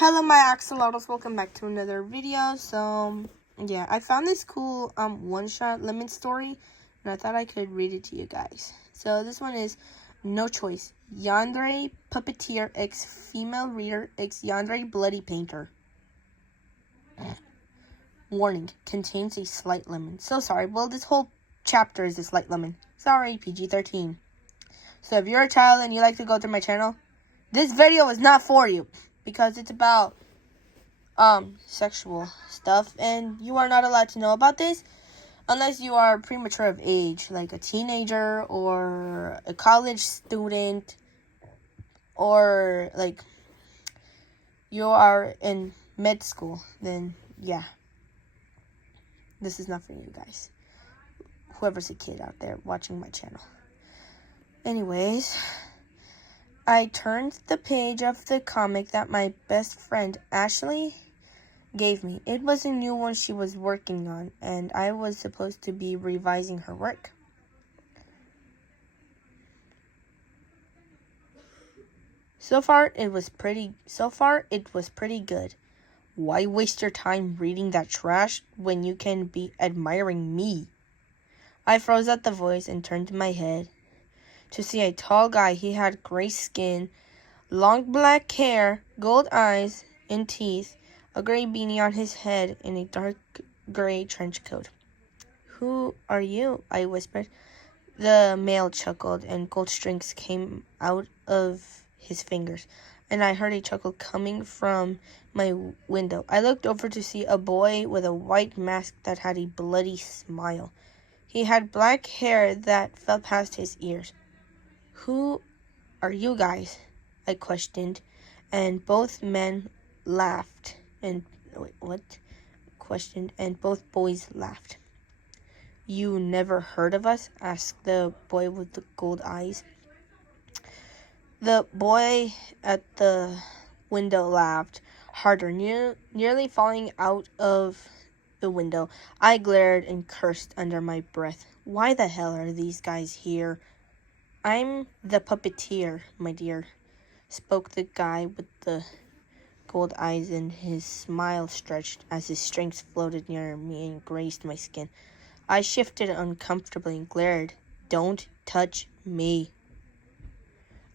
Hello my axolotls, welcome back to another video. So yeah, I found this cool one-shot lemon story and I thought I could read it to you guys. So this one is No Choice. Yandere Puppeteer X Female Reader X Yandere Bloody Painter. Warning, contains a slight lemon. So sorry, well this whole chapter is a slight lemon. Sorry, PG-13. So if you're a child and you like to go through my channel, this video is not for you. Because it's about sexual stuff, and you are not allowed to know about this unless you are premature of age, like a teenager or a college student, or like you are in med school. Then yeah, this is not for you guys, whoever's a kid out there watching my channel. Anyways, I turned the page of the comic that my best friend Ashley gave me. It was a new one she was working on, and I was supposed to be revising her work. So far it was pretty good. Why waste your time reading that trash when you can be admiring me? I froze at the voice and turned my head to see a tall guy. He had gray skin, long black hair, gold eyes and teeth, a gray beanie on his head, and a dark gray trench coat. "Who are you?" I whispered. The male chuckled, and gold strings came out of his fingers, and I heard a chuckle coming from my window. I looked over to see a boy with a white mask that had a bloody smile. He had black hair that fell past his ears. "Who are you guys?" I questioned, and both men laughed. And both boys laughed. "You never heard of us?" asked the boy with the gold eyes. The boy at the window laughed harder, nearly falling out of the window. I glared and cursed under my breath. Why the hell are these guys here? "I'm the puppeteer, my dear," spoke the guy with the gold eyes, and his smile stretched as his strings floated near me and grazed my skin. I shifted uncomfortably and glared. "Don't touch me,"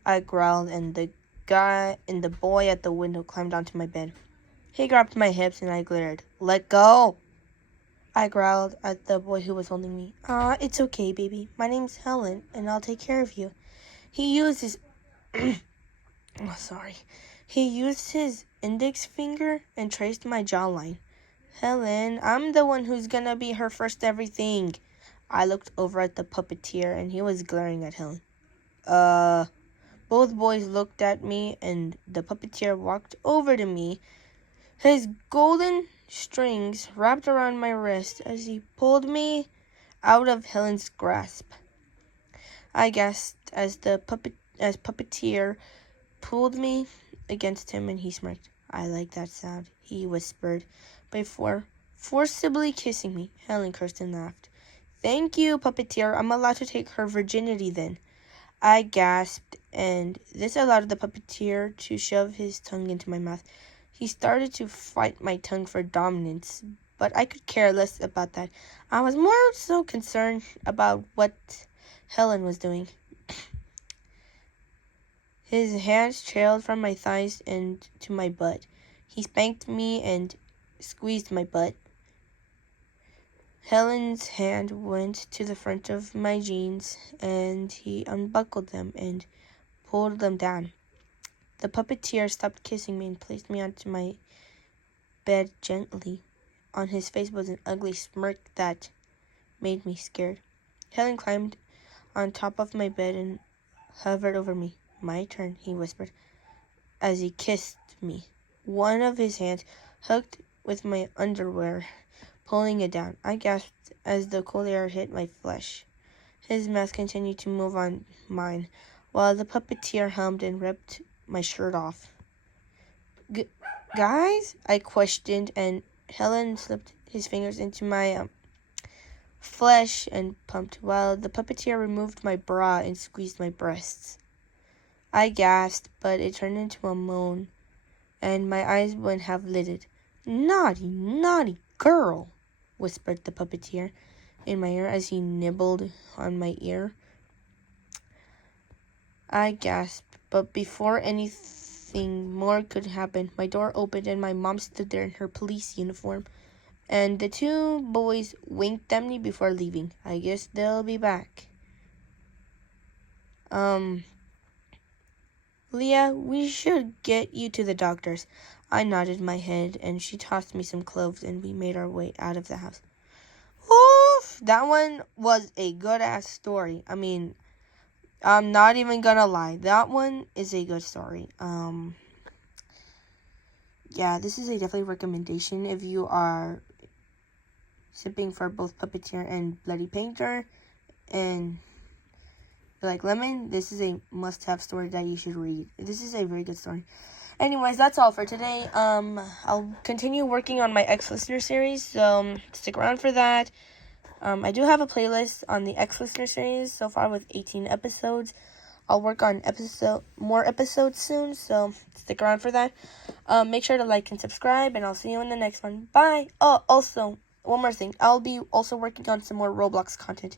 I growled, and the boy at the window climbed onto my bed. He grabbed my hips and I glared. "Let go," I growled at the boy who was holding me. It's okay, baby. My name's Helen, and I'll take care of you." He used his He used his index finger and traced my jawline. "Helen, I'm the one who's gonna be her first everything." I looked over at the puppeteer, and he was glaring at Helen. Both boys looked at me, and the puppeteer walked over to me, his golden strings wrapped around my wrist as he pulled me out of Helen's grasp. I gasped as puppeteer pulled me against him, and he smirked. "I like that sound," he whispered, before forcibly kissing me. Helen cursed and laughed. "Thank you, puppeteer. I'm allowed to take her virginity then." I gasped, and this allowed the puppeteer to shove his tongue into my mouth. He started to fight my tongue for dominance, but I could care less about that. I was more so concerned about what Helen was doing. His hands trailed from my thighs and to my butt. He spanked me and squeezed my butt. Helen's hand went to the front of my jeans, and he unbuckled them and pulled them down. The puppeteer stopped kissing me and placed me onto my bed gently. On his face was an ugly smirk that made me scared. Helen climbed on top of my bed and hovered over me. "My turn," he whispered as he kissed me. One of his hands hooked with my underwear, pulling it down. I gasped as the cold air hit my flesh. His mask continued to move on mine, while the puppeteer hummed and ripped my shirt off. "Guys?" I questioned, and Helen slipped his fingers into my flesh and pumped, while the puppeteer removed my bra and squeezed my breasts. I gasped, but it turned into a moan and my eyes wouldn't have lidded. Naughty, naughty girl, whispered the puppeteer in my ear as he nibbled on my ear. I gasped, but before anything more could happen, my door opened and my mom stood there in her police uniform. And the two boys winked at me before leaving. I guess they'll be back. Leah, we should get you to the doctor's. I nodded my head, and she tossed me some cloves, and we made our way out of the house. Oof! That one was a good-ass story. I mean, I'm not even gonna lie. That one is a good story. Yeah, this is a definitely recommendation if you are sipping for both Puppeteer and Bloody Painter and you like lemon. This is a must-have story that you should read. This is a very good story. Anyways, that's all for today. I'll continue working on my ex-listener series, so stick around for that. I do have a playlist on the ex-listener series so far with 18 episodes. I'll work on more episodes soon, so stick around for that. Make sure to like and subscribe, and I'll see you in the next one. Bye! Oh, also, one more thing. I'll be also working on some more Roblox content.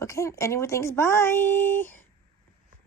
Okay, anyway, thanks. Bye!